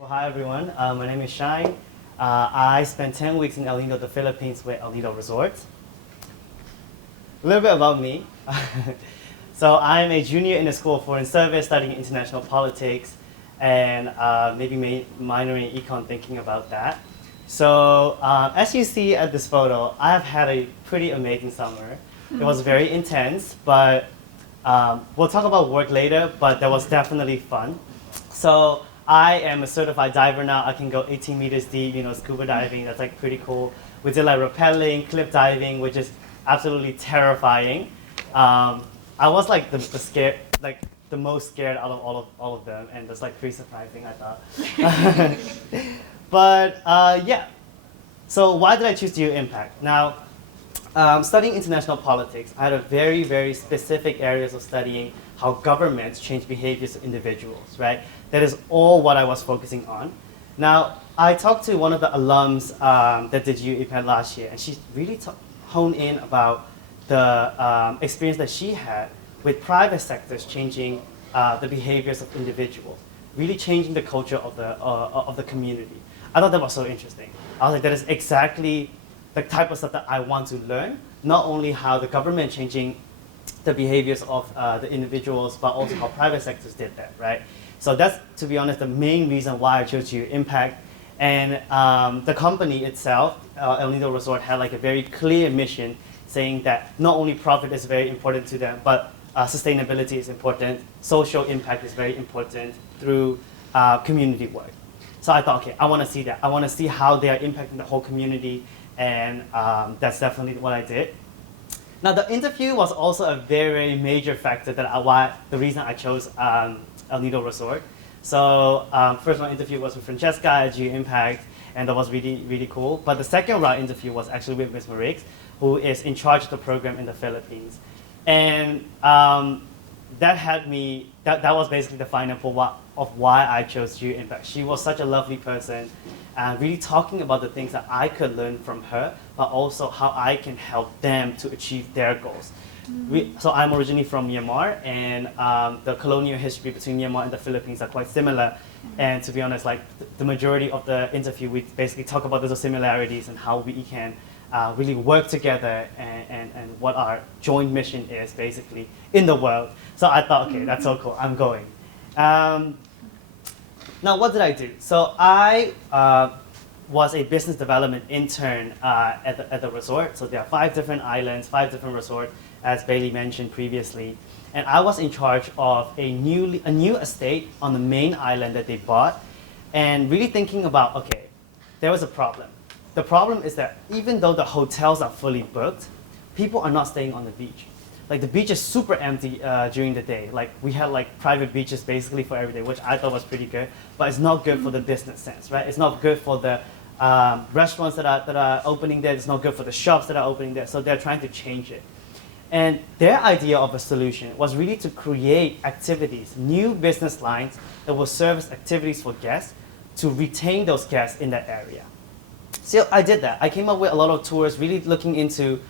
Well, hi everyone. My name is Shine. I spent 10 weeks in El Nido, the Philippines, with El Nido Resort. A little bit about me. So I'm a junior in the School of Foreign Service, studying international politics, and maybe minoring in econ, thinking about that. So as you see at this photo, I've had a pretty amazing summer. It was very intense, but we'll talk about work later, but that was definitely fun. So I am a certified diver now. I can go 18 meters deep, scuba diving. That's like pretty cool. We did like rappelling, cliff diving, which is absolutely terrifying. I was like the most scared out of all of them, and that's like pretty surprising, I thought. But yeah, so why did I choose to do impact? Now, studying international politics, I had a very specific areas of studying how governments change behaviors of individuals, right? That is all what I was focusing on. Now, I talked to one of the alums that did UEPAD last year, and she really honed in about the experience that she had with private sectors changing the behaviors of individuals, really changing the culture of the community. I thought that was so interesting. I was like, that is exactly the type of stuff that I want to learn, not only how the government changing the behaviors of the individuals, but also how private sectors did that, right? So that's, to be honest, the main reason why I chose to impact. And the company itself, El Nido Resort, had like a very clear mission saying that not only profit is very important to them, but sustainability is important, social impact is very important through community work. So I thought, okay, I want to see that. I want to see how they are impacting the whole community, and that's definitely what I did. Now, the interview was also a very major factor the reason I chose El Nido Resort. So first round interview was with Francesca at Geo Impact, and that was really cool. But the second round interview was actually with Ms. Marix, who is in charge of the program in the Philippines. And that was basically the final for why I chose Geo Impact. She was such a lovely person, really talking about the things that I could learn from her, but also how I can help them to achieve their goals. So I'm originally from Myanmar, and the colonial history between Myanmar and the Philippines are quite similar. And to be honest, like the majority of the interview, we basically talk about those similarities and how we can really work together and what our joint mission is basically in the world. So I thought, okay, that's so cool, I'm going. Now, what did I do? So I was a business development intern at the resort. So there are 5 different islands, 5 different resorts, as Bailey mentioned previously. And I was in charge of a new estate on the main island that they bought, and really thinking about, okay, there was a problem. The problem is that even though the hotels are fully booked, people are not staying on the beach. Like the beach is super empty during the day. Like we had like private beaches basically for every day, which I thought was pretty good, but it's not good for the business sense, right? It's not good for the restaurants that are opening there. It's not good for the shops that are opening there. So they're trying to change it. And their idea of a solution was really to create activities, new business lines that will service activities for guests to retain those guests in that area. So I did that. I came up with a lot of tours, really looking into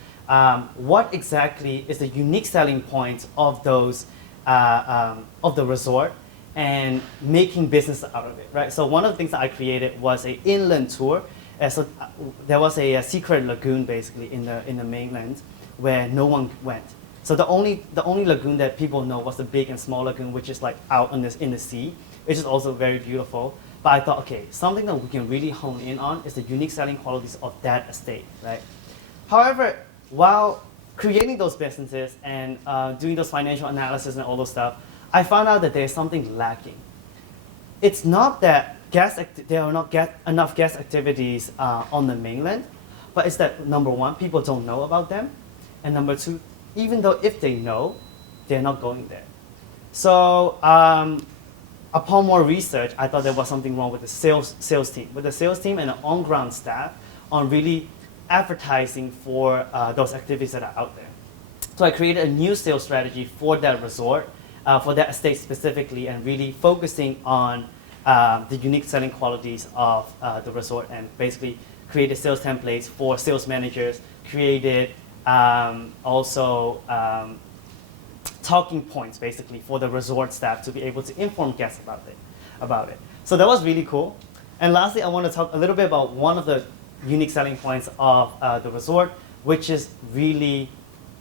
what exactly is the unique selling points of those of the resort, and making business out of it, right? So one of the things that I created was an inland tour. So there was a secret lagoon basically in the mainland where no one went. So the only lagoon that people know was the big and small lagoon, which is like out in the sea, which is also very beautiful. But I thought, okay, something that we can really hone in on is the unique selling qualities of that estate, right? However, while creating those businesses and doing those financial analysis and all those stuff, I found out that there's something lacking. It's not that there are not enough guest activities on the mainland, but it's that number one, people don't know about them, and number two, even though if they know, they're not going there. So upon more research, I thought there was something wrong with the sales team, and the on-ground staff on really advertising for those activities that are out there. So I created a new sales strategy for that resort, for that estate specifically, and really focusing on the unique selling qualities of the resort, and basically created sales templates for sales managers, created also talking points basically for the resort staff to be able to inform guests about it. about it. So that was really cool. And lastly, I want to talk a little bit about one of the unique selling points of the resort, which is really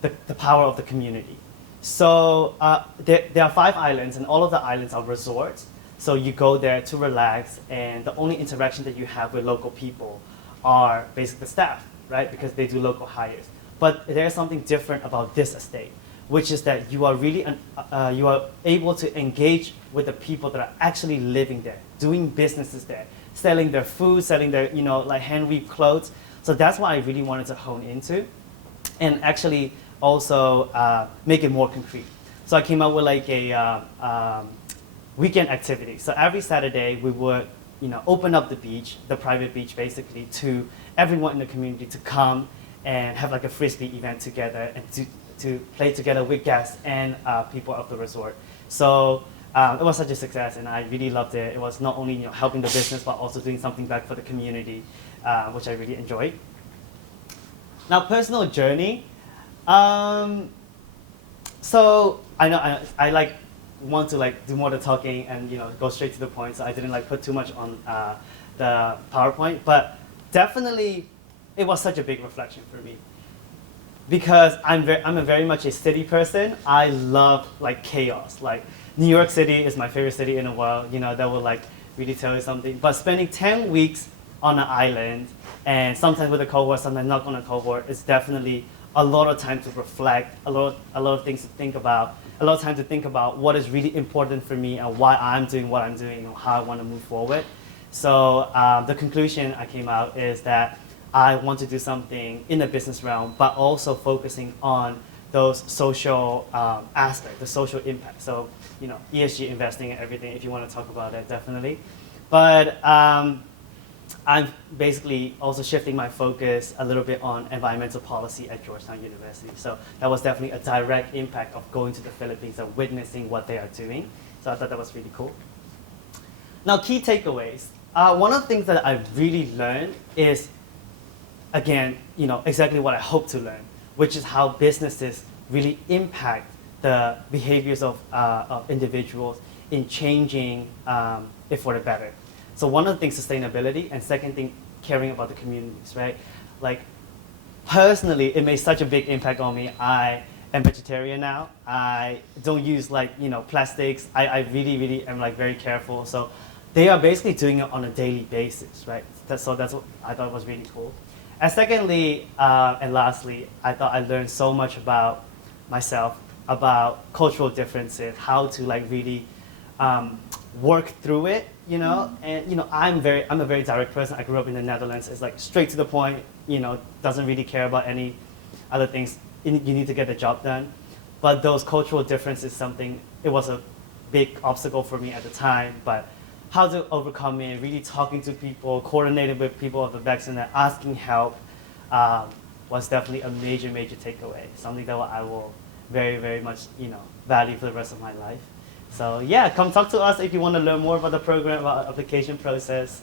the power of the community. So there are 5 islands, and all of the islands are resorts. So you go there to relax, and the only interaction that you have with local people are basically the staff, right? Because they do local hires. But there's something different about this estate, which is that you are really you are able to engage with the people that are actually living there, doing businesses there, selling their food, selling their like hand-weaved clothes. So that's what I really wanted to hone into, and actually also make it more concrete. So I came up with like a weekend activity. So every Saturday we would open up the beach, the private beach basically, to everyone in the community to come and have like a frisbee event together and to play together with guests and people of the resort. So it was such a success, and I really loved it. It was not only helping the business, but also doing something back for the community, which I really enjoyed. Now, personal journey. So I know I like want to like do more of the talking and go straight to the point. So I didn't like put too much on the PowerPoint, but definitely it was such a big reflection for me, because I'm a very much a city person. I love like chaos. Like New York City is my favorite city in the world. That will like really tell you something. But spending 10 weeks on an island, and sometimes with a cohort, sometimes not on a cohort, is definitely a lot of time to reflect, a lot of things to think about, a lot of time to think about what is really important for me and why I'm doing what I'm doing and how I want to move forward. So the conclusion I came out is that I want to do something in the business realm, but also focusing on those social aspects, the social impact. So ESG investing and everything, if you want to talk about it, definitely. But I'm basically also shifting my focus a little bit on environmental policy at Georgetown University. So that was definitely a direct impact of going to the Philippines and witnessing what they are doing. So I thought that was really cool. Now, key takeaways. One of the things that I really learned is, again, exactly what I hope to learn, which is how businesses really impact the behaviors of individuals in changing it for the better. So one of the things, sustainability, and second thing, caring about the communities, right? Like, personally, it made such a big impact on me. I am vegetarian now. I don't use plastics. I really, really am like very careful. So they are basically doing it on a daily basis, right? So that's what I thought was really cool. And secondly, and lastly, I thought I learned so much about myself, about cultural differences, how to like really work through it, and I'm a very direct person. I grew up in the Netherlands. It's like straight to the point, doesn't really care about any other things. You need to get the job done. But those cultural differences, it was a big obstacle for me at the time, but how to overcome it, really talking to people, coordinating with people of the vaccine, and asking help was definitely a major, major takeaway. Something that I will very, very much, value for the rest of my life. So yeah, come talk to us if you want to learn more about the program, about the application process,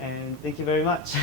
and thank you very much.